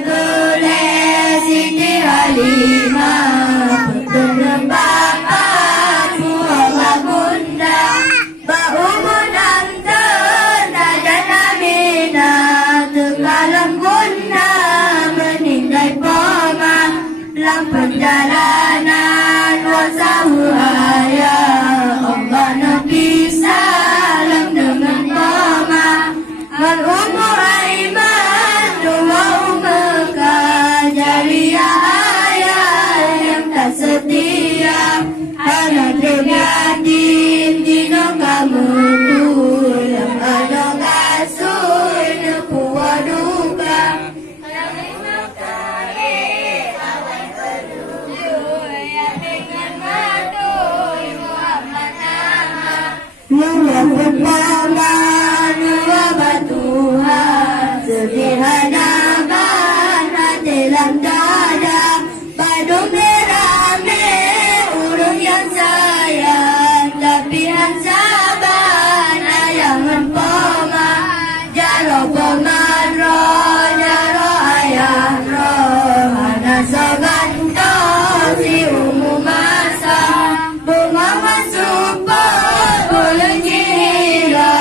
Toleh Siti Halimah Petunjuk Bapak Muhammad Bunda Ba'umun Amtan Nadan Aminah Tekalam guna meninggal poma dalam perjalanan wasahu ayah Allah Nabi salam dengan poma Al-Ummu Aiman Dua Mekah Jariah ayah yang tak setia Hanya terjadi dino kamu tu yang ada kasur Nepuwa duka yang mengkari awan penuju yang dengan madu Muhammad nama Luar pertama Luar batuhan Sederhana hati dalam dada Badung merame urung yang sayang Tapi hansaban ayah mempoma Jaro pemaro jaro ayah roh Mana soganto si umum masa Bunga masupo bulan jihira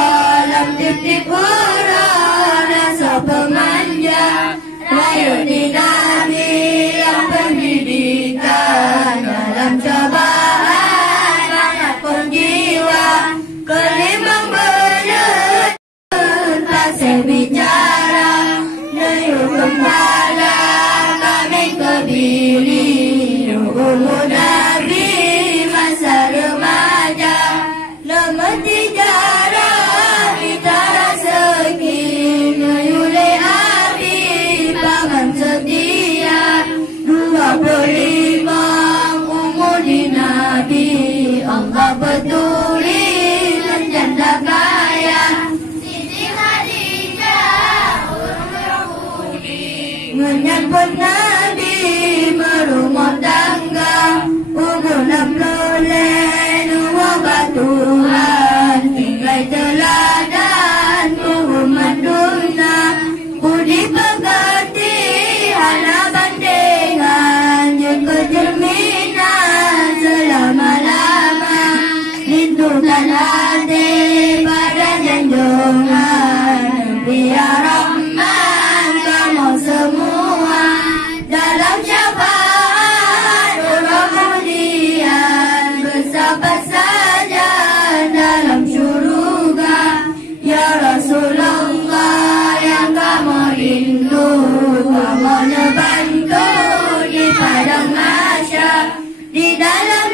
Lam tip-tip hurah rasa pemanja Rayu di Nabi yang pendidikan Dalam cobaan banyak pun jiwa Kelimang belut tak sebicara Nayu gembala kami kebili Ummu Nabi masa remaja Lemeti jarah bitara segi Nayule abi pangan setia 25 umur di Nabi Allah peduli dan janda kaya Siti Khadijah urung Yahudi menyambut Nabi merumah tangga Ugun Abdullah dua batuhan tinggal teladan Muhammad Duna budi pekerti hana bandengan juga cerminan selama-lama Lintukan hati pada janjungan Biar Rahman kamu semua dalam syafaat Allah kemudian bersahabat saja dalam syurga Ya Rasulullah yang kamu rindu kamu bantu di padang mahsyar di dalam